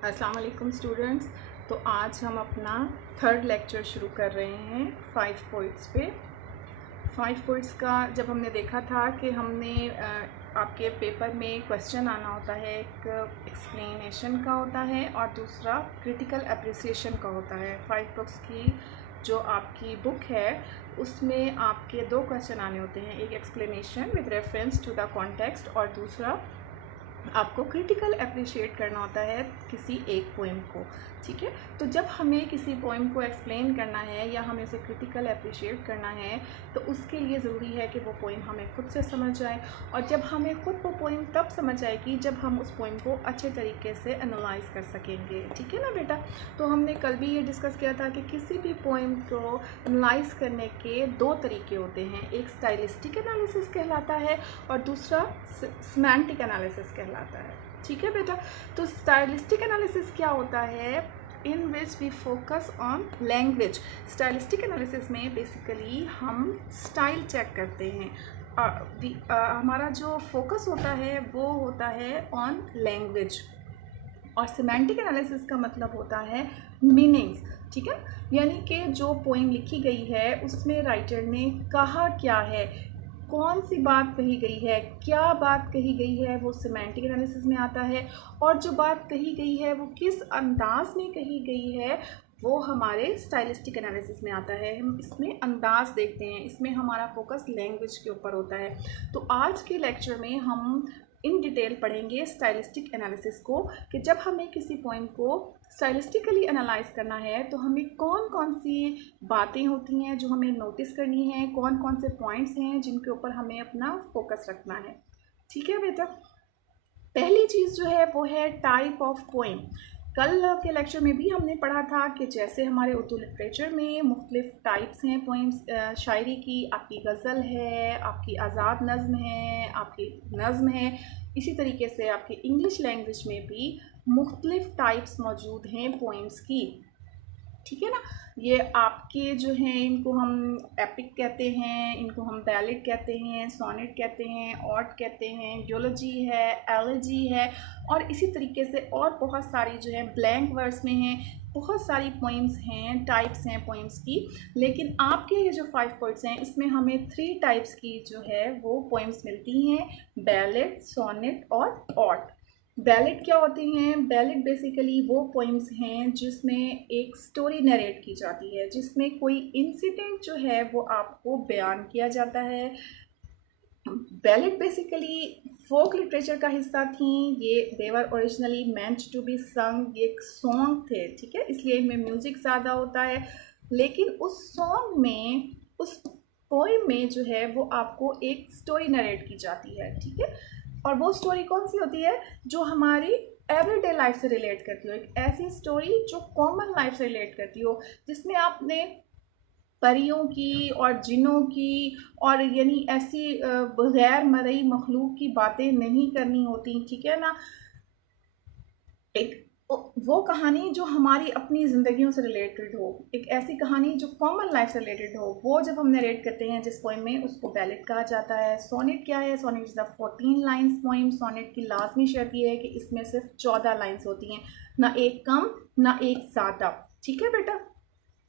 अस्सलाम वालेकुम स्टूडेंट्स। तो आज हम अपना थर्ड लेक्चर शुरू कर रहे हैं 5 पॉइंट्स पे। 5 पॉइंट्स का जब हमने देखा था कि हमने आपके पेपर में क्वेश्चन आना होता है, एक एक्सप्लेनेशन का होता है और दूसरा क्रिटिकल अप्रिसिएशन का होता है। 5 बुक्स की जो आपकी बुक है उसमें आपके 2 क्वेश्चन आने होते हैं, एक explanation with reference to the context और दूसरा आपको क्रिटिकल अप्रिशिएट करना होता है किसी एक पोएम को। ठीक है, तो जब हमें किसी पोएम को एक्सप्लेन करना है या हमें उसे क्रिटिकल अप्रिशिएट करना है तो उसके लिए ज़रूरी है कि वो पोएम हमें खुद से समझ जाए, और जब हमें खुद वो पोएम तब समझ आएगी जब हम उस पोएम को अच्छे तरीके से एनालाइज कर सकेंगे। ठीक है ना बेटा। तो हमने कल भी ये डिस्कस किया था कि किसी भी पोएम को एनालाइज करने के 2 तरीके होते हैं, एक स्टाइलिस्टिक एनालिसिस कहलाता है और दूसरा सेमांटिक एनालिसिस कहलाता है। ठीक है बेटा। तो स्टाइलिस्टिक एनालिसिस क्या होता है? In which we focus on language. Stylistic analysis में बेसिकली हम स्टाइल चेक करते हैं। हमारा जो फोकस होता है वो होता है ऑन लैंग्वेज, और सिमेंटिक एनालिसिस का मतलब होता है मीनिंग्स। ठीक है, यानी कि जो पोइम लिखी गई है उसमें राइटर ने कहा क्या है, कौन सी बात कही गई है, क्या बात कही गई है, वो सिमेंटिक एनालिसिस में आता है। और जो बात कही गई है वो किस अंदाज में कही गई है वो हमारे स्टाइलिस्टिक एनालिसिस में आता है। हम इसमें अंदाज देखते हैं, इसमें हमारा फोकस लैंग्वेज के ऊपर होता है। तो आज के लेक्चर में हम इन डिटेल पढ़ेंगे स्टाइलिस्टिक एनालिसिस को, कि जब हमें किसी पॉइंट को स्टाइलिस्टिकली एनालाइज करना है तो हमें कौन कौन सी बातें होती हैं जो हमें नोटिस करनी है, कौन कौन से पॉइंट्स हैं जिनके ऊपर हमें अपना फोकस रखना है। ठीक है बेटा। पहली चीज़ जो है वो है टाइप ऑफ पोइम। कल के लेक्चर में भी हमने पढ़ा था कि जैसे हमारे उर्दू लिटरेचर में मुख्तलिफ टाइप्स हैं पोइम्स शायरी की, आपकी गज़ल है, आपकी आज़ाद नज़्म है, आपकी नज़्म है, इसी तरीके से आपकी इंग्लिश लैंग्वेज में भी मुख्तलिफ टाइप्स मौजूद हैं पोइम्स की। ठीक है ना। ये आपके जो हैं इनको हम एपिक कहते हैं, इनको हम बैलेड कहते हैं, सोनेट कहते हैं, ऑड कहते हैं, यूलोजी है, एलेजी है, और इसी तरीके से और बहुत सारी जो है ब्लैंक वर्स में हैं। बहुत सारी पोइम्स हैं, टाइप्स हैं पोइम्स की। लेकिन आपके ये जो 5 पॉइंट्स हैं इसमें हमें 3 टाइप्स की जो है वो पोइम्स मिलती हैं, बैलेड, सोनेट और ऑड। बैलेड क्या होती हैं? बैलेड बेसिकली वो पोइम्स हैं जिसमें एक स्टोरी नरेट की जाती है, जिसमें कोई इंसिडेंट जो है वो आपको बयान किया जाता है। बैलेड बेसिकली फोक लिटरेचर का हिस्सा थी। ये देवर ओरिजिनली मेंट टू बी संग, ये एक सॉन्ग थे। ठीक है, इसलिए इनमें म्यूजिक ज़्यादा होता है। लेकिन उस सॉन्ग में, उस पोइम में जो है वो आपको एक स्टोरी नरेट की जाती है। ठीक है, और वो स्टोरी कौन सी होती है? जो हमारी एवरीडे लाइफ से रिलेट करती हो, एक ऐसी स्टोरी जो कॉमन लाइफ से रिलेट करती हो, जिसमें आपने परियों की और जिन्नों की और यानी ऐसी गैर मरई मखलूक की बातें नहीं करनी होती। ठीक है ना। एक वो कहानी जो हमारी अपनी ज़िंदगियों से रिलेटेड हो, एक ऐसी कहानी जो कॉमन लाइफ से रिलेटेड हो, वो जब हम नरेट करते हैं जिस पोइम में, उसको बैलेड कहा जाता है। सोनेट क्या है? Sonnet is the 14 lines poem. Sonnet की लाजमी शर्त ये है कि इसमें सिर्फ 14 लाइन्स होती हैं, ना एक कम ना एक ज़्यादा। ठीक है बेटा।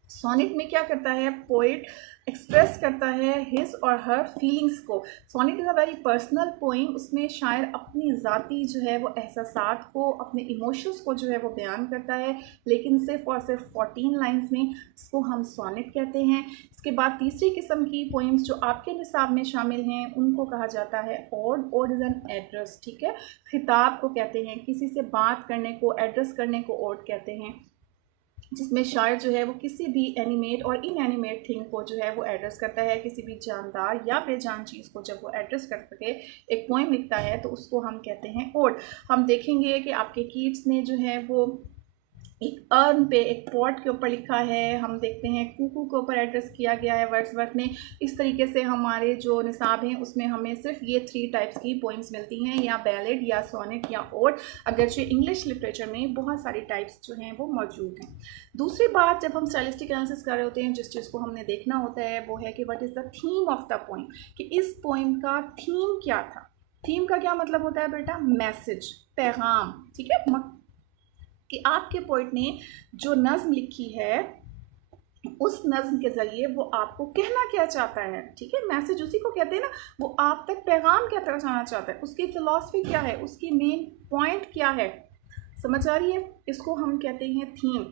सोनेट में क्या करता है? पोइट एक्सप्रेस करता है हिज और हर फीलिंग्स को। Sonnet is a very personal poem. उसमें शायर अपनी ज़ाती जो है वो एहसासात को, अपने इमोशंस को जो है वो बयान करता है, लेकिन सिर्फ और सिर्फ 14 लाइन्स में। इसको हम सोनेट कहते हैं। इसके बाद तीसरी किस्म की पोइम्स जो आपके निसाब में शामिल हैं उनको कहा जाता है ode. Ode is an address. ठीक है, खिताब को कहते हैं, किसी से बात करने को, एड्रेस करने को ओड कहते हैं, जिसमें शायर जो है वो किसी भी एनिमेट और इनएनिमेट थिंग को जो है वो एड्रेस करता है। किसी भी जानदार या बेजान चीज़ को जब वो एड्रेस कर सके, एक पोएम लिखता है, तो उसको हम कहते हैं ओड। हम देखेंगे कि आपके कीट्स ने जो है वो एक अर्न पे, एक पॉट के ऊपर लिखा है। हम देखते हैं कुकू के ऊपर एड्रेस किया गया है वर्ड्सवर्थ ने। इस तरीके से हमारे जो निसाब हैं उसमें हमें सिर्फ ये 3 टाइप्स की पोइम्स मिलती हैं, या बैलेड या सोनेट या ओड, अगरचे इंग्लिश लिटरेचर में बहुत सारी टाइप्स जो हैं वो मौजूद हैं। दूसरी बात, जब हम स्टाइलिस्टिक एनालिसिस कर रहे होते हैं, जिस चीज़ को हमने देखना होता है वो है कि what is the theme of the poem, कि इस पोइम का थीम क्या था। थीम का क्या मतलब होता है बेटा? मैसेज, पैगाम। ठीक है, कि आपके पोइट ने जो नज़्म लिखी है उस नज़्म के ज़रिए वो आपको कहना क्या चाहता है, ठीक है, मैसेज उसी को कहते हैं ना, वो आप तक पैगाम क्या पहुंचाना चाहता है, उसकी फ़िलॉसफी क्या है, उसकी मेन पॉइंट क्या है, समझ आ रही है। इसको हम कहते हैं थीम।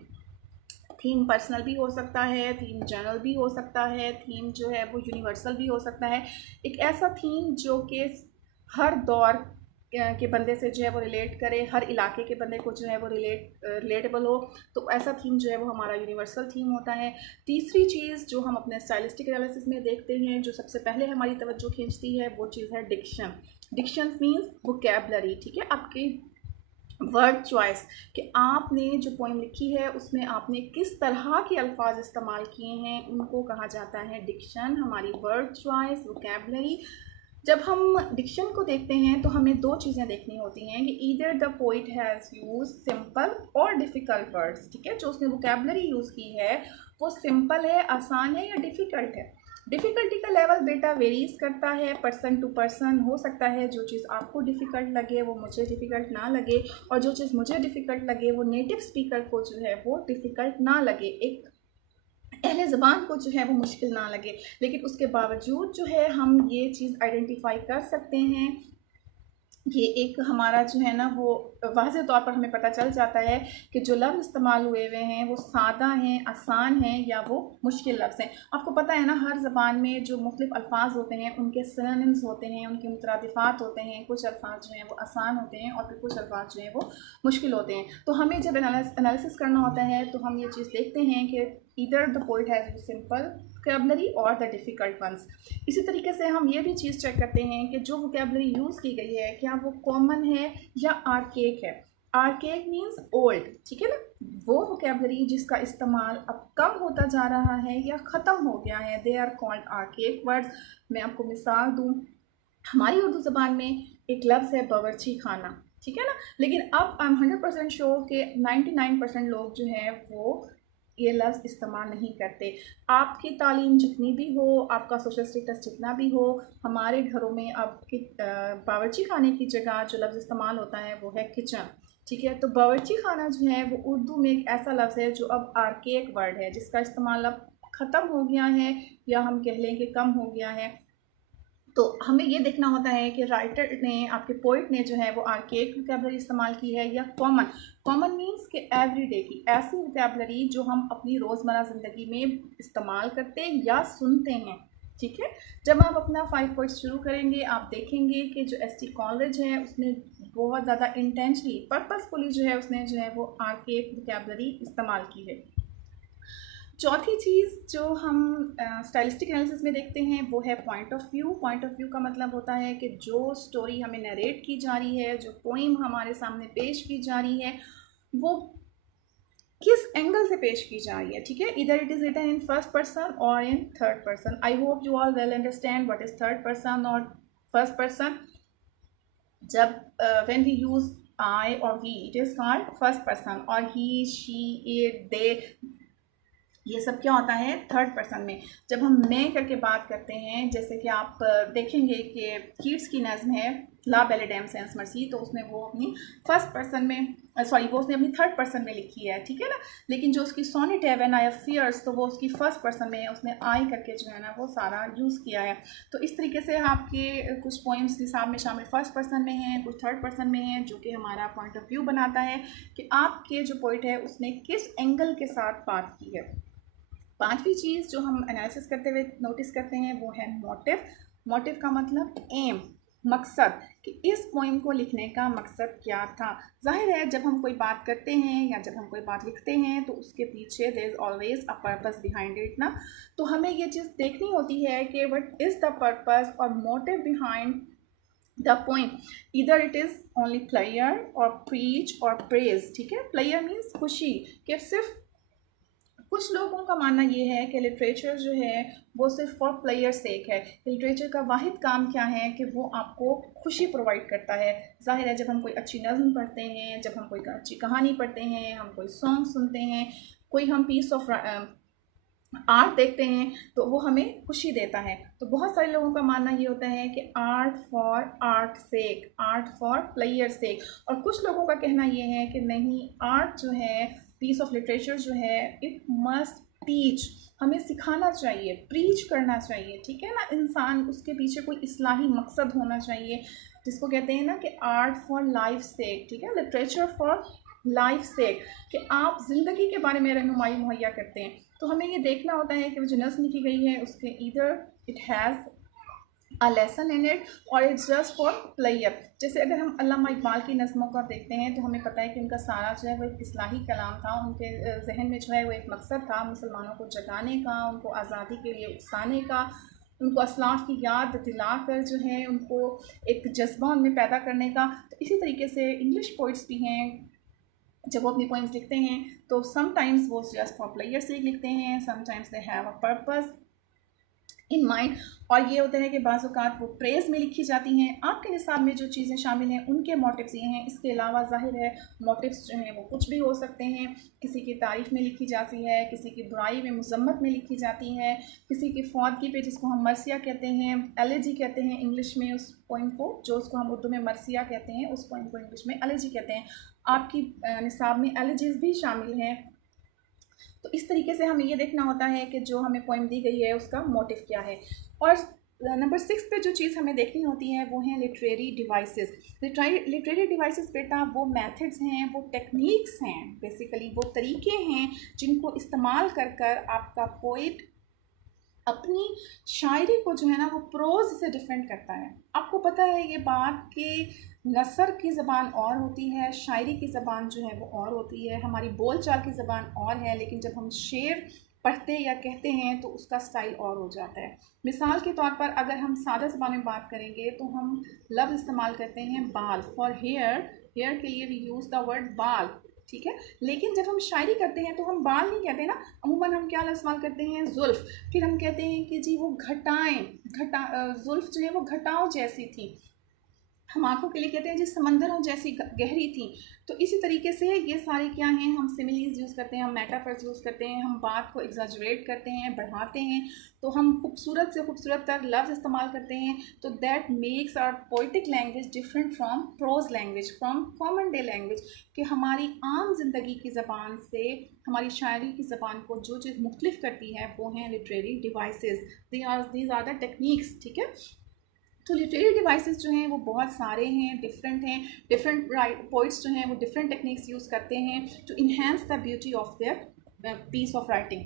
थीम पर्सनल भी हो सकता है, थीम जनरल भी हो सकता है, थीम जो है वो यूनिवर्सल भी हो सकता है। एक ऐसा थीम जो कि हर दौर के बंदे से जो है वो रिलेट करे, हर इलाके के बंदे को जो है वो रिलेटेबल हो, तो ऐसा थीम जो है वो हमारा यूनिवर्सल थीम होता है। तीसरी चीज़ जो हम अपने स्टाइलिस्टिक एनालिसिस में देखते हैं, जो सबसे पहले हमारी तवज्जो खींचती है, वो चीज़ है डिक्शन। डिक्शन मीन्स वोकैबुलरी, ठीक है, आपकी वर्ड चॉइस, कि आपने जो पोइम लिखी है उसमें आपने किस तरह के अल्फाज इस्तेमाल किए हैं, उनको कहा जाता है डिक्शन। हमारी वर्ड चॉइस, वोकैबुलरी। जब हम डिक्शन को देखते हैं तो हमें दो चीज़ें देखनी होती हैं कि either the poet has use simple और डिफ़िकल्ट वर्ड्स, ठीक है, जो उसने वोकैबुलरी यूज़ की है वो सिंपल है, आसान है, या डिफ़िकल्ट है। डिफ़िकल्टी का लेवल बेटा वेरीज करता है, पर्सन टू पर्सन। हो सकता है जो चीज़ आपको डिफ़िकल्ट लगे वो मुझे डिफ़िकल्ट ना लगे, और जो चीज़ मुझे डिफ़िकल्ट लगे वो नेटिव स्पीकर को जो है वो डिफ़िकल्ट ना लगे, एक अहले ज़बान को जो है वो मुश्किल ना लगे। लेकिन उसके बावजूद जो है हम ये चीज़ आइडेंटिफाई कर सकते हैं, ये एक हमारा जो है ना वो वाज़ेह तौर पर हमें पता चल जाता है कि जो लफ्ज़ इस्तेमाल हुए हुए हैं वो सादा हैं, आसान हैं, या वो मुश्किल लफ्ज़ हैं। आपको पता है ना, हर ज़बान में जो मुख्तलिफ़ अल्फाज होते हैं उनके सिनोनिम्स होते हैं, उनके मुतरादिफ़ात होते हैं। कुछ अल्फाज जो हैं वो आसान होते हैं और फिर कुछ अल्फाज जो हैं वो मुश्किल होते हैं। तो हमें जब एनालिसिस करना होता है तो हम ये चीज़ देखते हैं कि either the poet has simple vocabulary और द डिफ़िकल्ट वंस। इसी तरीके से हम ये भी चीज़ चेक करते हैं कि जो वोकैबुलरी यूज़ की गई है क्या वो कॉमन है या आर्केक है। आर्केक मीन्स ओल्ड, ठीक है ना, वो वोकैबुलरी जिसका इस्तेमाल अब कम होता जा रहा है या ख़त्म हो गया है, they are called archaic words. मैं आपको मिसाल दूँ, हमारी उर्दू ज़बान में एक लफ्ज़ है बावर्ची खाना, ठीक है ना, लेकिन अब आई एम 100% श्योर कि 99% लोग जो हैं वो ये लफ्ज़ इस्तेमाल नहीं करते। आपकी तालीम जितनी भी हो, आपका सोशल स्टेटस जितना भी हो, हमारे घरों में अब बावर्ची खाने की जगह जो लफ्ज़ इस्तेमाल होता है वो है किचन, ठीक है। तो बावर्ची खाना जो है वो उर्दू में एक ऐसा लफ्ज़ है जो अब आर्केक वर्ड है, जिसका इस्तेमाल अब ख़त्म हो गया है, या हम कह लें कि कम हो गया है। तो हमें ये देखना होता है कि राइटर ने, आपके पोइट ने जो है वो आर्केक वोकैबुलरी इस्तेमाल की है या कॉमन। कॉमन मीन्स कि एवरीडे की ऐसी वोकैबुलरी जो हम अपनी रोज़मर्रा ज़िंदगी में इस्तेमाल करते हैं या सुनते हैं, ठीक है। जब आप अपना 5 पॉइंट्स शुरू करेंगे आप देखेंगे कि जो एसटी कॉलेज है उसने बहुत ज़्यादा इंटेंशनली, पर्पसफुली जो है उसने जो है वो आर्केक वोकैबुलरी इस्तेमाल की है। चौथी चीज़ जो हम स्टाइलिस्टिक एनालिसिस में देखते हैं वो है point of view. Point of view का मतलब होता है कि जो स्टोरी हमें नरेट की जा रही है, जो पोइम हमारे सामने पेश की जा रही है, वो किस एंगल से पेश की जा रही है, ठीक है। इधर it is written in first person और in third person. I hope you all well understand what is third person और फर्स्ट पर्सन। जब व्हेन वी यूज़ आई और we, it is called first person, और he, she, it, दे, ये सब क्या होता है थर्ड पर्सन में। जब हम मैं करके बात करते हैं, जैसे कि आप देखेंगे कि कीट्स की नज़्म है ला बेले डैम सेंस मर्सी, तो उसमें वो अपनी फर्स्ट पर्सन में, वो उसने अपनी थर्ड पर्सन में लिखी है, ठीक है ना। लेकिन जो उसकी सोनेट है व्हेन आई हैव फियर्स, तो वो उसकी फर्स्ट पर्सन में है, उसने आई करके जो है ना वो सारा यूज़ किया है। तो इस तरीके से आपके कुछ पोइम्स निसाब में शामिल फर्स्ट पर्सन में हैं, कुछ थर्ड पर्सन में हैं, जो कि हमारा पॉइंट ऑफ व्यू बनाता है कि आपके जो पोइट है उसने किस एंगल के साथ बात की है। पांचवी चीज़ जो हम एनालिसिस करते हुए नोटिस करते हैं वो है मोटिव। मोटिव का मतलब एम, मकसद, कि इस पोइम को लिखने का मकसद क्या था। जाहिर है जब हम कोई बात करते हैं या जब हम कोई बात लिखते हैं तो उसके पीछे there is always a purpose behind it ना। तो हमें ये चीज़ देखनी होती है कि व्हाट इज़ द पर्पस और मोटिव बिहाइंड द पोइम। इधर इट इज़ ओनली प्लेयर और प्रीच और प्रेज, ठीक है। प्लेयर मीन्स खुशी, कि सिर्फ कुछ लोगों का मानना ये है कि लिटरेचर जो है वो सिर्फ फॉर प्लेयर सेक है। लिटरेचर का वाहिद काम क्या है कि वो आपको खुशी प्रोवाइड करता है। जाहिर है जब हम कोई अच्छी नज़्म पढ़ते हैं, जब हम कोई अच्छी कहानी पढ़ते हैं, हम कोई सॉन्ग सुनते हैं, कोई हम पीस ऑफ आर्ट देखते हैं तो वो हमें खुशी देता है। तो बहुत सारे लोगों का मानना ये होता है कि art for art sake, art for player sake, और कुछ लोगों का कहना ये है कि नहीं, आर्ट जो है, पीस ऑफ लिटरेचर जो है, इट मस्ट टीच, हमें सिखाना चाहिए, प्रीच करना चाहिए, ठीक है ना। इंसान उसके पीछे कोई इस्लाही मकसद होना चाहिए, जिसको कहते हैं ना कि आर्ट फॉर लाइफ सेक, ठीक है, लिटरेचर फॉर लाइफ सेक, कि आप ज़िंदगी के बारे में रहनुमाई मुहैया करते हैं। तो हमें ये देखना होता है कि वो जो नज़्म लिखी गई है उसके either it has a lesson in it और इट्स जस्ट फॉर प्लेयर। जैसे अगर हम अल्लामा इकबाल की नज़मों का देखते हैं तो हमें पता है कि उनका सारा जो है वो एक इस्लाही कलाम था, उनके जहन में जो है वो एक मकसद था मुसलमानों को जगाने का, उनको आज़ादी के लिए उकसाने का, उनको असलाफ की याद दिला कर जो है उनको एक जज्बा उनमें पैदा करने का। तो इसी तरीके से इंग्लिश पोइट्स भी हैं, जब वो अपनी पोइम्स लिखते हैं तो समटाइम्स वो जस्ट फॉर प्लेयर से लिखते हैं, sometimes they have a purpose in mind. और ये होता है कि बाज़ औक़ात वो प्रेज़ में लिखी जाती हैं। आपके निसाब में जो चीज़ें शामिल हैं उनके मोटिव्स ये हैं। इसके अलावा ज़ाहिर है मोटिव्स जो हैं वो कुछ भी हो सकते हैं। किसी की तारीफ़ में लिखी जाती है, किसी की बुराई में, मज़म्मत में लिखी जाती है, किसी की फौदगी पे, जिसको हम मरसिया कहते हैं, एलेजी कहते हैं इंग्लिश में उस पोइम को, जो उसको हम उर्दू में मरसिया कहते हैं, उस पोइम को इंग्लिश में एलेजी कहते हैं। आपकी निसाब में एलेजीज़ भी शामिल हैं। तो इस तरीके से हमें ये देखना होता है कि जो हमें पोइम दी गई है उसका मोटिव क्या है। और नंबर 6 पे जो चीज़ हमें देखनी होती है वो हैं लिटरेरी डिवाइसेस। लिटरेरी डिवाइसेस बेटा वो मेथड्स हैं, वो टेक्निक्स हैं, बेसिकली वो तरीके हैं जिनको इस्तेमाल कर कर आपका पोइट अपनी शायरी को जो है ना वो प्रोज से डिफेंड करता है। आपको पता है ये बात कि नसर की ज़बान और होती है, शायरी की ज़बान जो है वो और होती है, हमारी बोल चाल की ज़बान और है, लेकिन जब हम शेर पढ़ते या कहते हैं तो उसका स्टाइल और हो जाता है। मिसाल के तौर पर अगर हम सादा ज़बान में बात करेंगे तो हम लफ्ज़ इस्तेमाल करते हैं बाल, फॉर हेयर, हेयर के लिए वी यूज़ द वर्ड बाल, ठीक है। लेकिन जब हम शायरी करते हैं तो हम बाल नहीं कहते ना, अमूमन हम क्या इस्तेमाल करते हैं, जुल्फ़। फिर हम कहते हैं कि जी वो घटाएं, जुल्फ़ जो है वो घटाओं जैसी थी। हम आँखों के लिए कहते हैं जी समंदरों जैसी गहरी थी। तो इसी तरीके से ये सारे क्या हैं, हम सिमिलीज़ यूज़ करते हैं, हम मेटाफर्स यूज़ करते हैं, हम बात को एग्जैजरेट करते हैं, बढ़ाते हैं। तो हम खूबसूरत से खूबसूरत तर लफ्ज़ इस्तेमाल करते हैं। तो that makes our poetic language different from prose language, from common day language, कि हमारी आम जिंदगी की ज़बान से हमारी शायरी की ज़बान को जो चीज़ मुख्तलिफ करती है वो हैं literary devices. These are the techniques, ठीक है। तो लिटरेरी डिवाइसेस जो हैं वो बहुत सारे हैं, डिफरेंट हैं। डिफरेंट पोइट्स जो हैं वो डिफरेंट टेक्निक्स यूज़ करते हैं to enhance the beauty of their piece of writing.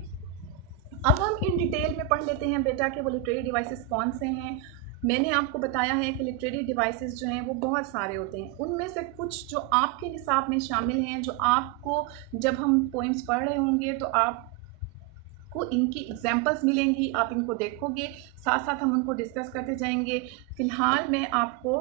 अब हम इन डिटेल में पढ़ लेते हैं बेटा कि वो लिटरेरी डिवाइसेस कौन से हैं। मैंने आपको बताया है कि लिटरेरी डिवाइसेस जो हैं वो बहुत सारे होते हैं। उनमें से कुछ जो आपके निसाब में शामिल हैं, जो आपको जब हम पोइम्स पढ़ रहे होंगे तो आप को इनकी एग्जांपल्स मिलेंगी, आप इनको देखोगे, साथ साथ हम उनको डिस्कस करते जाएंगे। फ़िलहाल मैं आपको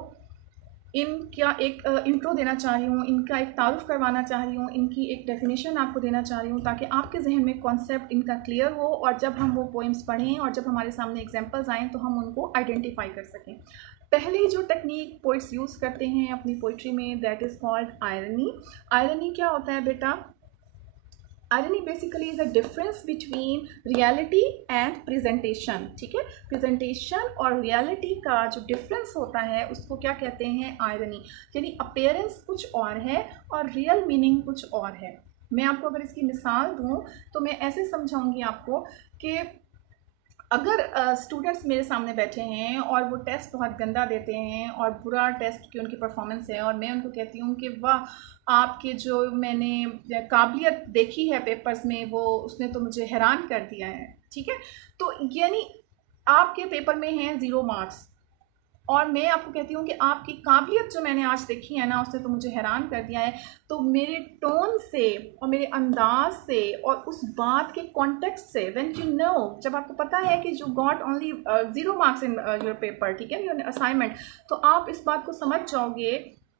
इनका एक इंट्रो देना चाह रही हूँ, इनका एक तारुफ करवाना चाह रही हूँ, इनकी एक डेफिनेशन आपको देना चाह रही हूँ, ताकि आपके जहन में कॉन्सेप्ट इनका क्लियर हो और जब हम वो पोइम्स पढ़ें और जब हमारे सामने एग्जांपल्स आएँ तो हम उनको आइडेंटिफाई कर सकें। पहली जो टेक्निक पोइट्स यूज़ करते हैं अपनी पोइट्री में, that is called irony. Irony क्या होता है बेटा? Irony basically is a difference between reality and presentation, ठीक है। प्रेजेंटेशन और रियलिटी का जो डिफरेंस होता है उसको क्या कहते हैं, आयरनी। यानी अपीयरेंस कुछ और है और रियल मीनिंग कुछ और है। मैं आपको अगर इसकी मिसाल दूं तो मैं ऐसे समझाऊंगी आपको कि अगर स्टूडेंट्स मेरे सामने बैठे हैं और वो टेस्ट बहुत गंदा देते हैं और बुरा टेस्ट की उनकी परफॉर्मेंस है, और मैं उनको कहती हूँ कि वाह, आपके जो मैंने काबिलियत देखी है पेपर्स में वो उसने तो मुझे हैरान कर दिया है, ठीक है। तो यानी आपके पेपर में हैं 0 मार्क्स और मैं आपको कहती हूँ कि आपकी काबिलियत जो मैंने आज देखी है ना उसने तो मुझे हैरान कर दिया है। तो मेरे टोन से और मेरे अंदाज से और उस बात के कॉन्टेक्स्ट से, व्हेन यू नो, जब आपको पता है कि you got only 0 marks in your paper, ठीक है, योर असाइनमेंट, तो आप इस बात को समझ जाओगे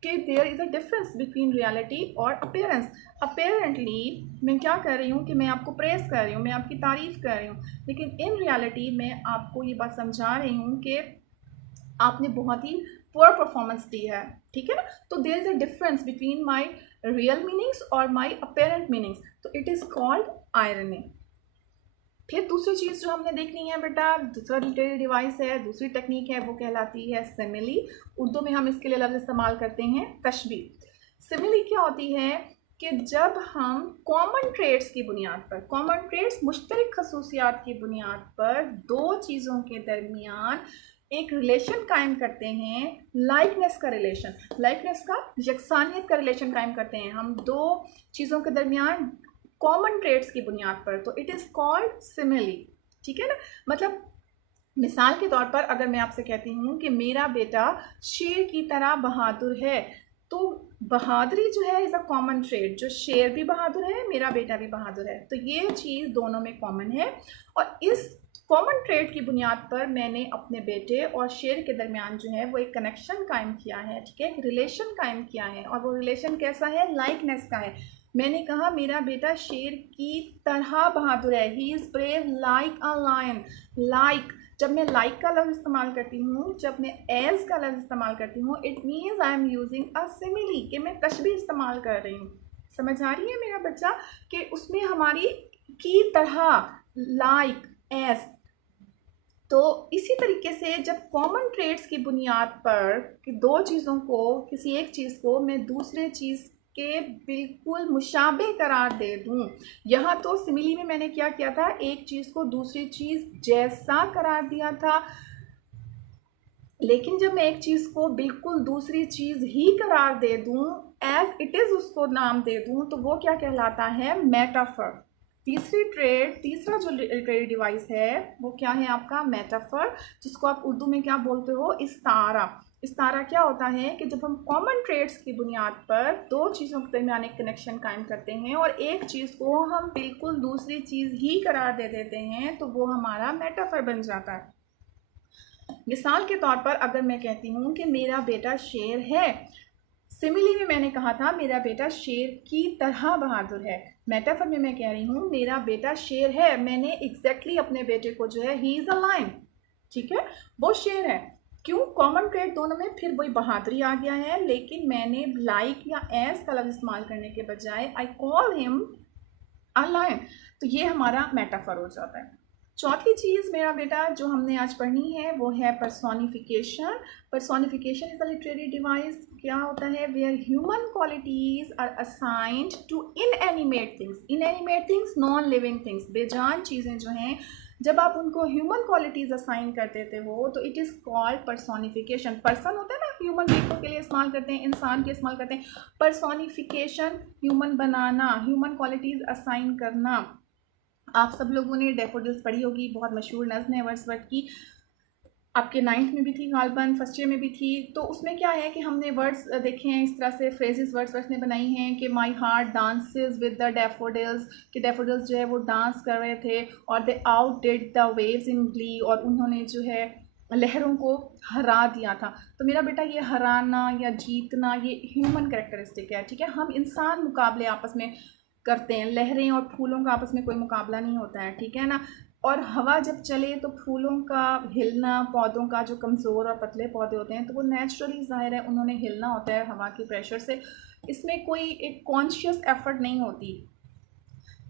कि there is a difference between reality और अपीयरेंस। अपेरेंटली मैं क्या कर रही हूँ कि मैं आपको प्रेस कर रही हूँ, मैं आपकी तारीफ़ कर रही हूँ, लेकिन इन रियलिटी मैं आपको ये बात समझा रही हूँ कि आपने बहुत ही पुअर परफॉर्मेंस दी है, ठीक है ना। तो there is a difference between my real meanings और माय अपेरेंट मीनिंग्स, तो इट इज कॉल्ड आयरनी, फिर दूसरी चीज़ जो हमने देखनी है बेटा, दूसरा लिटरेरी डिवाइस है, दूसरी टेक्निक है, वो कहलाती है सिमिली। उर्दू में हम इसके लिए लफ्ज़ इस्तेमाल करते हैं तशबीह। सिमिली क्या होती है कि जब हम कॉमन ट्रेड्स की बुनियाद पर, कॉमन ट्रेड्स मुश्तरक खसूसियात की बुनियाद पर दो चीज़ों के दरमियान एक रिलेशन कायम करते हैं, लाइकनेस का रिलेशन, लाइकनेस का, यकसानियत का रिलेशन कायम करते हैं हम दो चीज़ों के दरमियान कॉमन ट्रेड्स की बुनियाद पर, तो इट इज़ कॉल्ड सिमिली। ठीक है ना। मतलब मिसाल के तौर पर अगर मैं आपसे कहती हूँ कि मेरा बेटा शेर की तरह बहादुर है, तो बहादुरी जो है इज़ अ कॉमन ट्रेड, जो शेर भी बहादुर है, मेरा बेटा भी बहादुर है, तो ये चीज़ दोनों में कॉमन है। और इस कॉमन ट्रेड की बुनियाद पर मैंने अपने बेटे और शेर के दरमियान जो है वो एक कनेक्शन कायम किया है, ठीक है, एक रिलेशन कायम किया है। और वो रिलेशन कैसा है, लाइकनेस का है। मैंने कहा मेरा बेटा शेर की तरह बहादुर है, he is brave like a lion. Like, जब मैं लाइक का लफ्ज़ इस्तेमाल करती हूँ, जब मैं एज का लफ्ज़ इस्तेमाल करती हूँ, it means I am using a simile, कि मैं तशबीह इस्तेमाल कर रही हूँ। समझ आ रही है मेरा बच्चा कि उसमें हमारी की तरह, लाइक, एज। तो इसी तरीके से जब कॉमन ट्रेड्स की बुनियाद पर कि दो चीज़ों को, किसी एक चीज़ को मैं दूसरे चीज़ के बिल्कुल मुशाबे करार दे दूं, यहाँ तो सिमिली में मैंने क्या किया था, एक चीज़ को दूसरी चीज़ जैसा करार दिया था, लेकिन जब मैं एक चीज़ को बिल्कुल दूसरी चीज़ ही करार दे दूं, एज इट इज़ उसको नाम दे दूं, तो वो क्या कहलाता है, मेटाफर। तीसरा जो लिटरेरी डिवाइस है वो क्या है आपका, मेटाफर, जिसको आप उर्दू में क्या बोलते हो, इस्तारा। इस्तारा क्या होता है कि जब हम कॉमन ट्रेड्स की बुनियाद पर दो चीज़ों के दरमियान एक कनेक्शन कायम करते हैं और एक चीज़ को हम बिल्कुल दूसरी चीज़ ही करार दे देते हैं, तो वो हमारा मेटाफर बन जाता है। मिसाल के तौर पर अगर मैं कहती हूँ कि मेरा बेटा शेर है, सिमिली में मैंने कहा था मेरा बेटा शेर की तरह बहादुर है, मेटाफर में मैं कह रही हूँ मेरा बेटा शेर है, मैंने एग्जैक्टली अपने बेटे को जो है, ही इज़ अ लायन, ठीक है, वो शेर है। क्यों, कॉमन ट्रेड दोनों में फिर वही बहादुरी आ गया है, लेकिन मैंने लाइक या एज का लफ्ज़ इस्तेमाल करने के बजाय I call him a lion, तो ये हमारा मेटाफर हो जाता है। चौथी चीज़ मेरा बेटा जो हमने आज पढ़नी है वो है personification. Personification is a literary device. क्या होता है, where human qualities are assigned to inanimate things. Inanimate things, non living things, बेजान चीज़ें जो हैं, जब आप उनको ह्यूमन क्वालिटीज़ असाइन कर देते हो तो it is called personification. Person होता है ना, ह्यूमन बीइंग के लिए इस्तेमाल करते हैं, इंसान के इस्तेमाल करते हैं। पर्सोनिफिकेशन, ह्यूमन बनाना, ह्यूमन क्वालिटीज़ असाइन करना। आप सब लोगों ने डैफोडिल्स पढ़ी होगी, बहुत मशहूर नज़्म है वर्ड्सवर्थ की, आपके 9th में भी थी, गालबन फर्स्ट ईयर में भी थी। तो उसमें क्या है कि हमने वर्ड्स देखे हैं, इस तरह से फ्रेजेस वर्ड्सवर्थ ने बनाई हैं कि my heart dances with the daffodils, कि डैफोडिल्स जो है वो डांस कर रहे थे, और they outdid the waves in glee, और उन्होंने जो है लहरों को हरा दिया था। तो मेरा बेटा ये हराना या जीतना ये ह्यूमन कैरेक्टरिस्टिक है, ठीक है। हम इंसान मुकाबले आपस में करते हैं, लहरें और फूलों का आपस में कोई मुकाबला नहीं होता है, ठीक है ना। और हवा जब चले तो फूलों का हिलना, पौधों का जो कमज़ोर और पतले पौधे होते हैं तो वो नेचुरली ज़ाहिर है उन्होंने हिलना होता है हवा की प्रेशर से, इसमें कोई एक कॉन्शियस एफर्ट नहीं होती।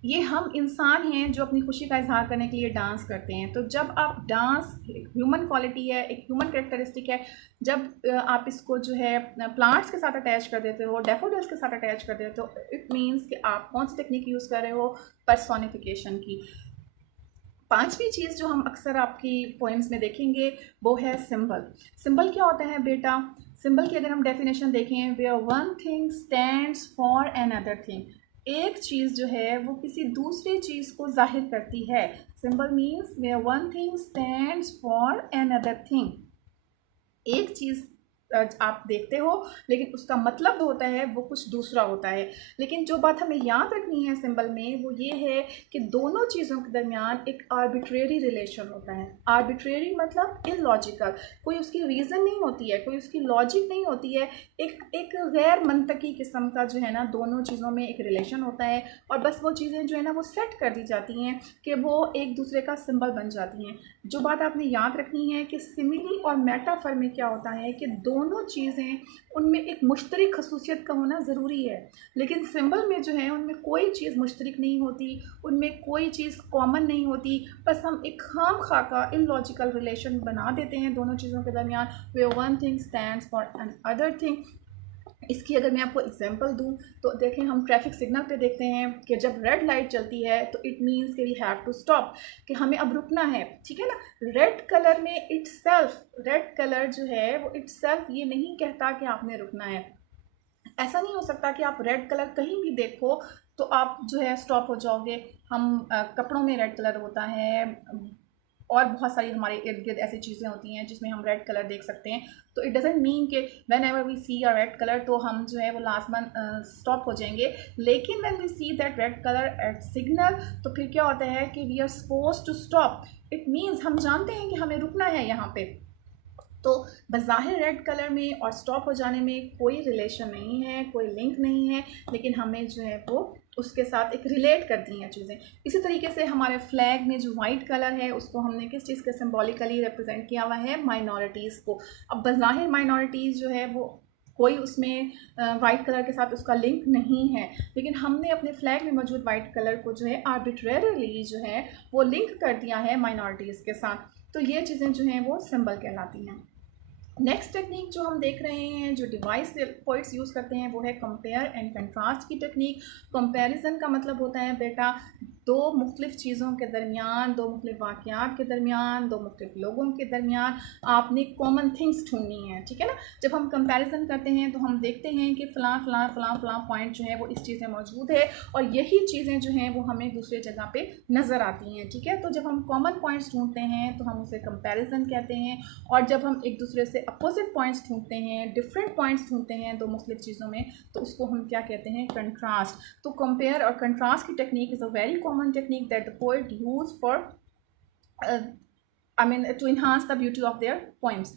ये हम इंसान हैं जो अपनी खुशी का इजहार करने के लिए डांस करते हैं। तो जब आप डांस, ह्यूमन क्वालिटी है, एक ह्यूमन कैरेक्टरिस्टिक है, जब आप इसको जो है प्लांट्स के साथ अटैच कर देते हो, डैफोडिल्स के साथ अटैच कर देते हो, इट मीन्स कि आप कौन सी टेक्निक यूज़ कर रहे हो, पर्सोनिफिकेशन की। पांचवी चीज़ जो हम अक्सर आपकी पोएम्स में देखेंगे वो है सिंबल। सिंबल क्या होता है बेटा, सिंबल की अगर हम डेफिनेशन देखें, where one thing stands for another thing, एक चीज़ जो है वो किसी दूसरी चीज़ को जाहिर करती है। Symbol means where one thing stands for another thing, एक चीज़ आप देखते हो लेकिन उसका मतलब होता है वो कुछ दूसरा होता है। लेकिन जो बात हमें याद रखनी है सिंबल में वो ये है कि दोनों चीज़ों के दरमियान एक आर्बिट्रेरी रिलेशन होता है। आर्बिट्रेरी मतलब इलॉजिकल, कोई उसकी रीज़न नहीं होती है, कोई उसकी लॉजिक नहीं होती है, एक गैर मंतकी किस्म का जो है ना दोनों चीज़ों में एक रिलेशन होता है, और बस वो चीज़ें जो है ना वो सेट कर दी जाती हैं कि वो एक दूसरे का सिंबल बन जाती हैं। जो बात आपने याद रखनी है कि सिमिली और मेटाफर में क्या होता है कि दोनों दोनों चीज़ें उनमें एक मुश्तरक खसूसियत का होना ज़रूरी है, लेकिन सिंबल में जो है उनमें कोई चीज़ मुश्तरक नहीं होती, उनमें कोई चीज़ कॉमन नहीं होती। बस हम एक खाम खा का इलॉजिकल रिलेशन बना देते हैं दोनों चीज़ों के दरमियान, where one thing stands for another thing. इसकी अगर मैं आपको एग्जांपल दूं तो देखें, हम ट्रैफिक सिग्नल पे देखते हैं कि जब रेड लाइट चलती है तो इट मीन्स कि वी हैव टू स्टॉप, कि हमें अब रुकना है, ठीक है ना। रेड कलर में इटसेल्फ, रेड कलर जो है वो इटसेल्फ ये नहीं कहता कि आपने रुकना है। ऐसा नहीं हो सकता कि आप रेड कलर कहीं भी देखो तो आप जो है स्टॉप हो जाओगे। हम कपड़ों में रेड कलर होता है और बहुत सारी हमारे इर्द गिर्द ऐसी चीज़ें होती हैं जिसमें हम रेड कलर देख सकते हैं। तो इट डजेंट मीन कि whenever we see a red colour तो हम जो है वो लाजमन स्टॉप हो जाएंगे। लेकिन when we see that red colour at signal तो फिर क्या होता है कि we are suppose to stop. It means हम जानते हैं कि हमें रुकना है यहाँ पे। तो बज़ाहिर रेड कलर में और स्टॉप हो जाने में कोई रिलेशन नहीं है, कोई लिंक नहीं है, लेकिन हमें जो है वो उसके साथ एक रिलेट करती हैं चीज़ें। इसी तरीके से हमारे फ्लैग में जो वाइट कलर है उसको हमने किस चीज़ के सिंबॉलिकली रिप्रेजेंट किया हुआ है, माइनॉरिटीज़ को। अब बज़ाहिर माइनॉरिटीज़ जो है वो कोई उसमें वाइट कलर के साथ उसका लिंक नहीं है, लेकिन हमने अपने फ्लैग में मौजूद वाइट कलर को जो है आर्बिट्रेरली जो है वो लिंक कर दिया है माइनॉरिटीज़ के साथ। तो ये चीज़ें जो हैं वो सिंबल कहलाती हैं। नेक्स्ट टेक्निक जो हम देख रहे हैं, जो डिवाइस पोइट्स यूज़ करते हैं, वो है कंपेयर एंड कंट्रास्ट की टेक्निक। कंपैरिजन का मतलब होता है बेटा दो मुख्तलिफ चीज़ों के दरमियान, दो मुख्तलिफ वाक़यात के दरमियान, दो मुख्तलिफ लोगों के दरमियान आपने कॉमन थिंग्स ढूंढनी है, ठीक है ना। जब हम कंपैरिजन करते हैं तो हम देखते हैं कि फ़लाँ फ़लाँ फ़लाँ फ़लाँ पॉइंट जो है वो इस चीज़ में मौजूद है और यही चीज़ें जो हैं वो हमें दूसरे जगह पे नज़र आती हैं, ठीक है। तो जब हम कॉमन पॉइंट्स ढूंढते हैं तो हम उसे कंपैरिजन कहते हैं, और जब हम एक दूसरे से अपोजिट पॉइंट्स ढूंढते हैं, डिफरेंट पॉइंट्स ढूंढते हैं दो मुख्तलिफ चीज़ों में, तो उसको हम क्या कहते हैं, कंट्रास्ट। तो कंपेयर और कंट्रास्ट की technique is a very common technique that the poet use for to enhance the beauty of their poems.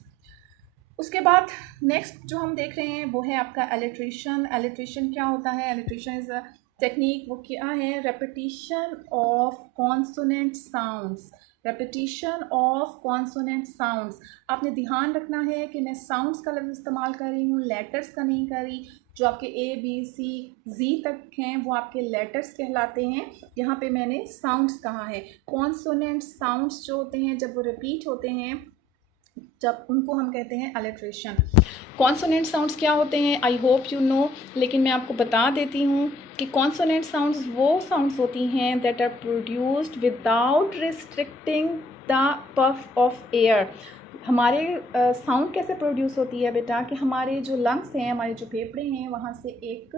उसके बाद नेक्स्ट जो हम देख रहे हैं वो है आपका एलिट्रेशन। एलिट्रेशन क्या होता है? एलिट्रेशन इज़ अ टेक्निक, वो क्या है, repetition of consonant sounds. Repetition of consonant sounds. आपने ध्यान रखना है कि मैं साउंड्स का लफ्ज़ इस्तेमाल कर रही हूँ, लेटर्स का नहीं कर रही। जो आपके ए बी सी जी तक हैं वो आपके लेटर्स कहलाते हैं, यहाँ पे मैंने साउंड्स कहा है। कॉन्सोनेंट साउंड्स जो होते हैं जब वो रिपीट होते हैं, जब उनको हम कहते हैं अलिट्रेशन। कॉन्सोनेंट साउंड्स क्या होते हैं आई होप यू नो, लेकिन मैं आपको बता देती हूँ कि कॉन्सोनेंट साउंड्स वो साउंड्स होती हैं that are produced without restricting the puff of air. हमारे साउंड कैसे प्रोड्यूस होती है बेटा, कि हमारे जो लंग्स हैं, हमारे जो फेफड़े हैं, वहाँ से एक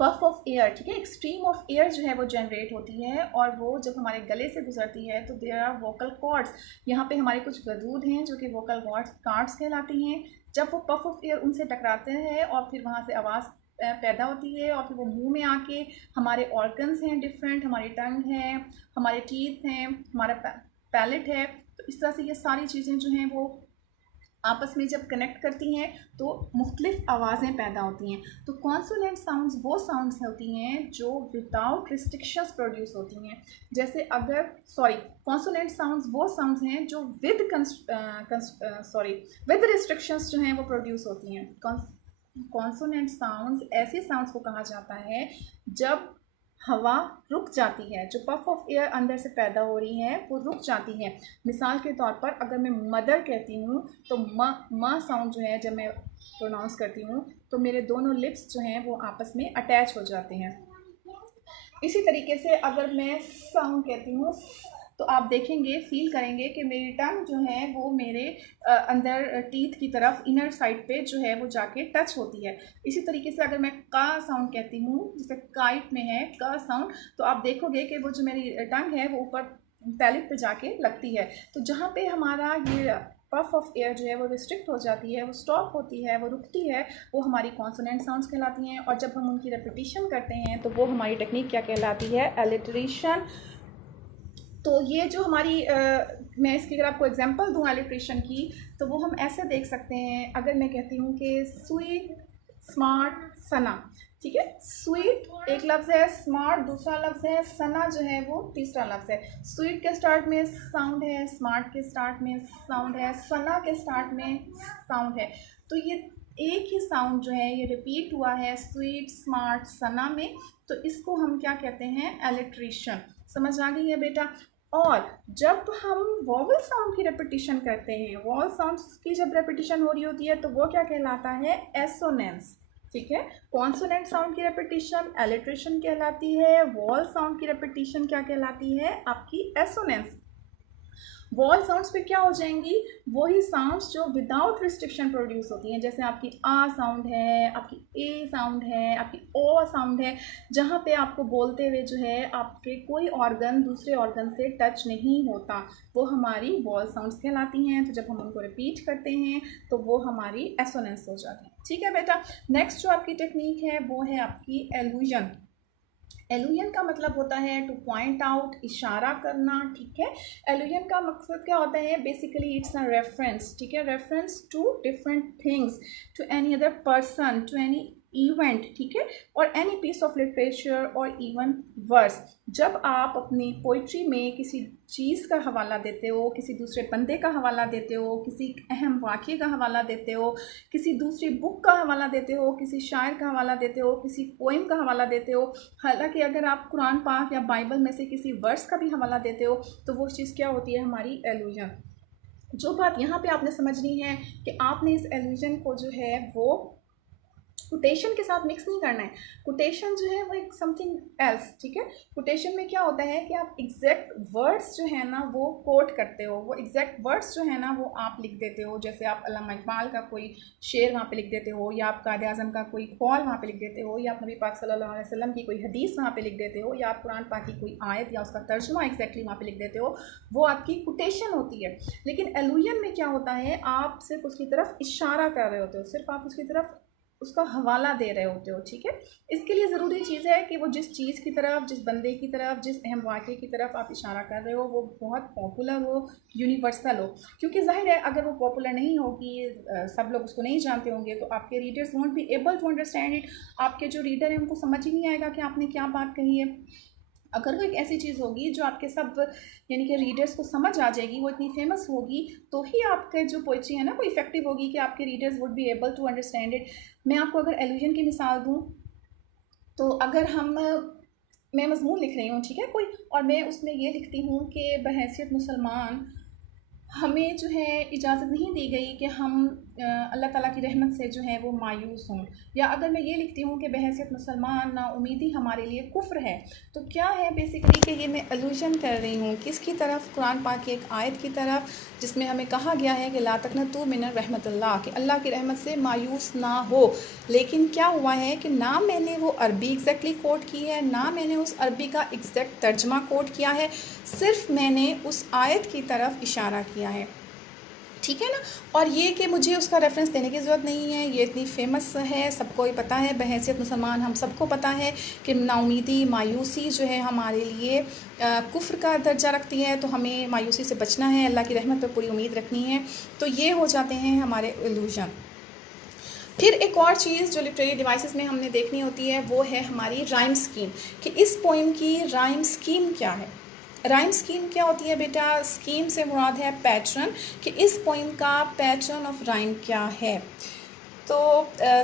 पफ ऑफ एयर, ठीक है, एक स्ट्रीम ऑफ एयर जो है वो जनरेट होती है, और वो जब हमारे गले से गुजरती है तो देयर आर वोकल कॉर्ड्स। यहाँ पे हमारे कुछ गदूद हैं जो कि वोकल कॉर्ड्स कहलाती हैं। जब वो पफ ऑफ एयर उनसे टकराते हैं और फिर वहाँ से आवाज़ पैदा होती है, और फिर वो मुंह में आके हमारे ऑर्गन्स हैं डिफरेंट, हमारी टंग है, हमारे टीथ हैं, हमारा पैलेट है, तो इस तरह से ये सारी चीज़ें जो हैं वो आपस में जब कनेक्ट करती हैं तो मुख्तलिफ आवाज़ें पैदा होती हैं। तो कॉन्सोनेंट साउंड्स वो साउंड्स होती हैं जो विदाउट रिस्ट्रिक्शंस प्रोड्यूस होती हैं। जैसे अगर कॉन्सोनेंट साउंड्स वो साउंड्स हैं जो विद रिस्ट्रिक्शंस जो हैं वो प्रोड्यूस होती हैं। कॉन्सोनेंट साउंड्स ऐसे साउंड्स को कहा जाता है जब हवा रुक जाती है, जो पफ ऑफ एयर अंदर से पैदा हो रही है वो रुक जाती है। मिसाल के तौर पर अगर मैं मदर कहती हूँ तो म साउंड जो है जब मैं प्रोनाउंस करती हूँ तो मेरे दोनों लिप्स जो हैं वो आपस में अटैच हो जाते हैं। इसी तरीके से अगर मैं साउंड कहती हूँ तो आप देखेंगे, फील करेंगे कि मेरी टंग जो है वो मेरे अंदर टीथ की तरफ इनर साइड पे जो है वो जाके टच होती है। इसी तरीके से अगर मैं का साउंड कहती हूँ, जैसे काइट में है का साउंड, तो आप देखोगे कि वो जो मेरी टंग है वो ऊपर पैलेट पे जाके लगती है। तो जहाँ पे हमारा ये पफ ऑफ एयर जो है वो रिस्ट्रिक्ट हो जाती है, वो स्टॉप होती है, वो रुकती है, वो हमारी कॉन्सोनेंट साउंड्स कहलाती हैं। और जब हम उनकी रेपिटिशन करते हैं तो वो हमारी टेक्निक क्या कहलाती है, एलिट्रेशन। तो ये जो हमारी मैं इसकी अगर आपको एग्जांपल दूँ एलिट्रेशन की, तो वो हम ऐसे देख सकते हैं। अगर मैं कहती हूँ कि स्वीट स्मार्ट सना, ठीक है। स्वीट एक लफ्ज़ है, स्मार्ट दूसरा लफ्ज़ है, सना जो है वो तीसरा लफ्ज़ है। स्वीट के स्टार्ट में साउंड है, स्मार्ट के स्टार्ट में साउंड है, सना के स्टार्ट में साउंड है। तो ये एक ही साउंड जो है ये रिपीट हुआ है स्वीट, स्मार्ट, सना में, तो इसको हम क्या कहते हैं, एलिट्रेशन। समझ आ गई है बेटा। और जब हम वॉवल साउंड की रेपिटिशन करते हैं, वॉवल साउंड्स की जब रेपिटिशन हो रही होती है तो वो क्या कहलाता है, एसोनेंस। ठीक है। कॉन्सोनेंट साउंड की रेपिटिशन एलिट्रेशन कहलाती है, वॉवल साउंड की रेपिटिशन क्या कहलाती है, आपकी एसोनेंस। वॉवल साउंड्स पे क्या हो जाएंगी, वही साउंड्स जो विदाउट रिस्ट्रिक्शन प्रोड्यूस होती हैं, जैसे आपकी आ साउंड है, आपकी ए साउंड है, आपकी ओ साउंड है, जहाँ पे आपको बोलते हुए जो है आपके कोई ऑर्गन दूसरे ऑर्गन से टच नहीं होता, वो हमारी वॉवल साउंड्स कहलाती हैं। तो जब हम उनको रिपीट करते हैं तो वो हमारी एसोनेंस हो जाती है। ठीक है बेटा। नेक्स्ट जो आपकी टेक्निक है वो है आपकी एलुजन। एलुजन का मतलब होता है टू पॉइंट आउट, इशारा करना। ठीक है। एलुजन का मकसद क्या होता है, बेसिकली इट्स अ रेफरेंस। ठीक है। Reference to different things, to any other person, to any event. ठीक है। और एनी पीस ऑफ लिटरेचर और इवन वर्स। जब आप अपनी पोइट्री में किसी चीज़ का हवाला देते हो, किसी दूसरे बंदे का हवाला देते हो, किसी अहम वाक़े का हवाला देते हो, किसी दूसरी बुक का हवाला देते हो, किसी शायर का हवाला देते हो, किसी पोइम का हवाला देते हो, हालांकि अगर आप कुरान पाक या बाइबल में से किसी वर्स का भी हवाला देते हो तो वो चीज़ क्या होती है, हमारी एलुजन। जो बात यहाँ पे आपने समझनी है कि आपने इस एलुजन को जो है वो कोटेशन के साथ मिक्स नहीं करना है। कोटेशन जो है वो एक समथिंग एल्स। ठीक है। कोटेशन में क्या होता है कि आप एग्जैक्ट वर्ड्स जो है ना वो कोट करते हो, वो एग्जैक्ट वर्ड्स जो है ना वो आप लिख देते हो। जैसे आप अल्लामा इकबाल का कोई शेर वहाँ पे लिख देते हो, या आप कायद आज़म का कोई कौल वहाँ पे लिख देते हो, या आप नबी पाक सल्लल्लाहु अलैहि वसल्लम की कोई हदीस वहाँ पे लिख देते हो, या आप कुरान पाक की कोई आयत या उसका तर्जुमा एग्जैक्टली वहाँ पे लिख देते हो, वो आपकी कोटेशन होती है। लेकिन एलुजन में क्या होता है, आप सिर्फ उसकी तरफ इशारा कर रहे होते हो, सिर्फ आप उसकी तरफ उसका हवाला दे रहे होते हो। ठीक है। इसके लिए ज़रूरी चीज़ है कि वो जिस चीज़ की तरफ, जिस बंदे की तरफ, जिस अहम वाक़े की तरफ आप इशारा कर रहे हो वो बहुत पॉपुलर हो, यूनिवर्सल हो। क्योंकि जाहिर है अगर वो पॉपुलर नहीं होगी, सब लोग उसको नहीं जानते होंगे, तो आपके readers won't be able to understand it. आपके जो रीडर हैं उनको समझ ही नहीं आएगा कि आपने क्या बात कही है। अगर वो एक ऐसी चीज़ होगी जो आपके सब यानी कि रीडर्स को समझ आ जाएगी, वो इतनी फेमस होगी, तो ही आपके जो पोइट्री है ना वो इफेक्टिव होगी कि आपके readers would be able to understand it. मैं आपको अगर एलुजन की मिसाल दूँ तो अगर मैं मज़मून लिख रही हूँ, ठीक है, कोई, और मैं उसमें ये लिखती हूँ कि बहैसियत मुसलमान हमें जो है इजाज़त नहीं दी गई कि हम अल्लाह ताला की रहमत से जो है वो मायूस हों, या अगर मैं ये लिखती हूँ कि बहैसियत मुसलमान नाउमीदी हमारे लिए कुफ्र है, तो क्या है बेसिकली कि ये मैं अलूजन कर रही हूँ किसकी तरफ, कुरान पाक की एक आयत की तरफ जिसमें हमें कहा गया है कि ला तक़नतू मिन रहमतिल्लाह, कि अल्लाह की रहमत से मायूस ना हो। लेकिन क्या हुआ है कि ना मैंने वो अरबी एग्जैक्टली कोट की है, ना मैंने उस अरबी का एग्जैक्ट तर्जमा कोट किया है, सिर्फ मैंने उस आयत की तरफ इशारा किया है। ठीक है ना। और ये कि मुझे उसका रेफरेंस देने की ज़रूरत नहीं है, ये इतनी फेमस है, सबको ही पता है, बहैसियत मुसलमान हम सबको पता है कि नाउमीदी, मायूसी जो है हमारे लिए कुफ्र का दर्जा रखती है, तो हमें मायूसी से बचना है, अल्लाह की रहमत पर पूरी उम्मीद रखनी है। तो ये हो जाते हैं हमारे इल्यूजन। फिर एक और चीज़ जो लिटरेरी डिवाइसेस में हमने देखनी होती है वो है हमारी राइम स्कीम, कि इस पोइम की राइम स्कीम क्या है। राइम स्कीम क्या होती है बेटा, स्कीम से मुराद है पैटर्न, कि इस पोइम का पैटर्न ऑफ राइम क्या है। तो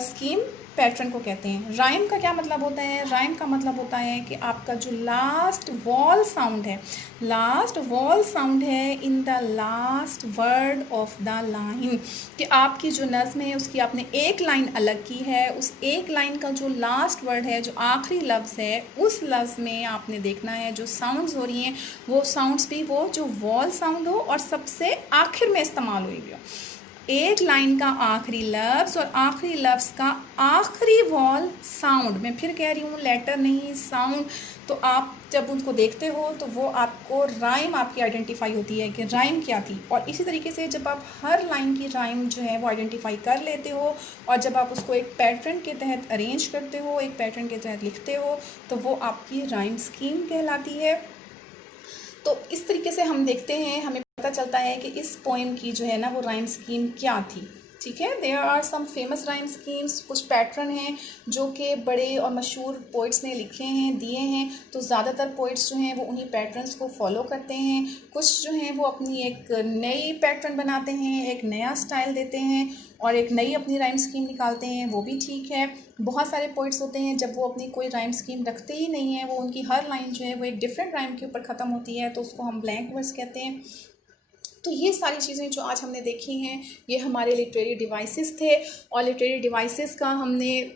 स्कीम पैटर्न को कहते हैं। राइम का क्या मतलब होता है, राइम का मतलब होता है कि आपका जो लास्ट वॉल साउंड है, लास्ट वॉल साउंड है in the last word of the line, कि आपकी जो नज़्म है उसकी आपने एक लाइन अलग की है, उस एक लाइन का जो लास्ट वर्ड है, जो आखिरी लफ्ज़ है, उस लफ्ज़ में आपने देखना है जो साउंड्स हो रही हैं वो साउंड्स भी वो जो वॉल साउंड हो और सबसे आखिर में इस्तेमाल हुई हो। एक लाइन का आखिरी लफ्ज़ और आखिरी लफ्ज़ का आखिरी वॉल साउंड, मैं फिर कह रही हूँ लेटर नहीं साउंड, तो आप जब उनको देखते हो तो वो आपको राइम आपकी आइडेंटिफाई होती है कि राइम क्या थी। और इसी तरीके से जब आप हर लाइन की राइम जो है वो आइडेंटिफाई कर लेते हो और जब आप उसको एक पैटर्न के तहत अरेंज करते हो, एक पैटर्न के तहत लिखते हो, तो वो आपकी राइम स्कीम कहलाती है। तो इस तरीके से हम देखते हैं, हमें पता चलता है कि इस पोएम की जो है ना वो राइम स्कीम क्या थी। ठीक है। There are some famous rhyme schemes, कुछ पैटर्न हैं जो कि बड़े और मशहूर पोइट्स ने लिखे हैं, दिए हैं, तो ज़्यादातर पोइट्स जो हैं वो उन्हीं पैटर्न्स को फॉलो करते हैं। कुछ जो हैं वो अपनी एक नई पैटर्न बनाते हैं, एक नया स्टाइल देते हैं और एक नई अपनी राइम स्कीम निकालते हैं, वो भी ठीक है। बहुत सारे पोइट्स होते हैं जब वो अपनी कोई राइम स्कीम रखते ही नहीं है, वो उनकी हर लाइन जो है वो एक डिफरेंट राइम के ऊपर ख़त्म होती है, तो उसको हम ब्लैंक वर्स कहते हैं। तो ये सारी चीज़ें जो आज हमने देखी हैं ये हमारे लिटरेरी डिवाइसेस थे, और लिटरेरी डिवाइसेस का हमने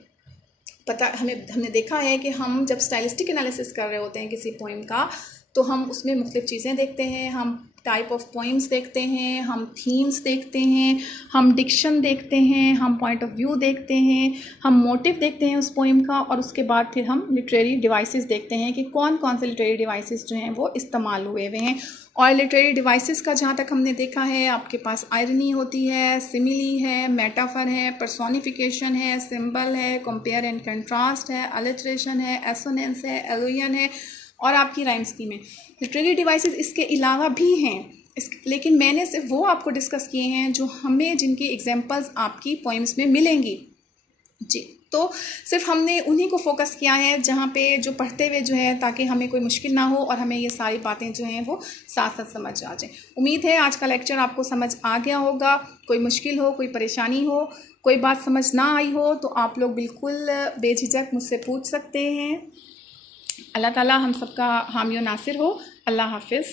देखा है कि हम जब स्टाइलिस्टिक एनालिसिस कर रहे होते हैं किसी पोइम का, तो हम उसमें मुख्तलिफ़ चीज़ें देखते हैं। हम टाइप ऑफ पोइम्स देखते हैं, हम थीम्स देखते हैं, हम डिक्शन देखते हैं, हम पॉइंट ऑफ व्यू देखते हैं, हम मोटिव देखते हैं उस पोइम का, और उसके बाद फिर हम लिटरेरी डिवाइसेस देखते हैं कि कौन कौन से लिटरेरी डिवाइसेस जो हैं वो इस्तेमाल हुए हुए हैं। और लिटरेरी डिवाइसेस का जहाँ तक हमने देखा है, आपके पास आयरनी होती है, सिमिली है, मेटाफर है, पर्सोनिफिकेशन है, सिंबल है, कंपेयर एंड कंट्रास्ट है, अलिटरेशन है, एसोनेंस है, एलोयन है, और आपकी राइम स्कीम है। लिटरेरी डिवाइसेस इसके अलावा भी हैं, लेकिन मैंने सिर्फ वो आपको डिस्कस किए हैं जो हमें जिनकी एग्जांपल्स आपकी पोइम्स में मिलेंगी जी। तो सिर्फ हमने उन्हीं को फोकस किया है जहाँ पे जो पढ़ते हुए जो है, ताकि हमें कोई मुश्किल ना हो और हमें ये सारी बातें जो हैं वो साथ साथ समझ आ जाए। उम्मीद है आज का लेक्चर आपको समझ आ गया होगा। कोई मुश्किल हो, कोई परेशानी हो, कोई बात समझ ना आई हो, तो आप लोग बिल्कुल बेझिझक मुझसे पूछ सकते हैं। अल्लाह ताला हम सबका हामी और नासिर हो। अल्लाह हाफिज़।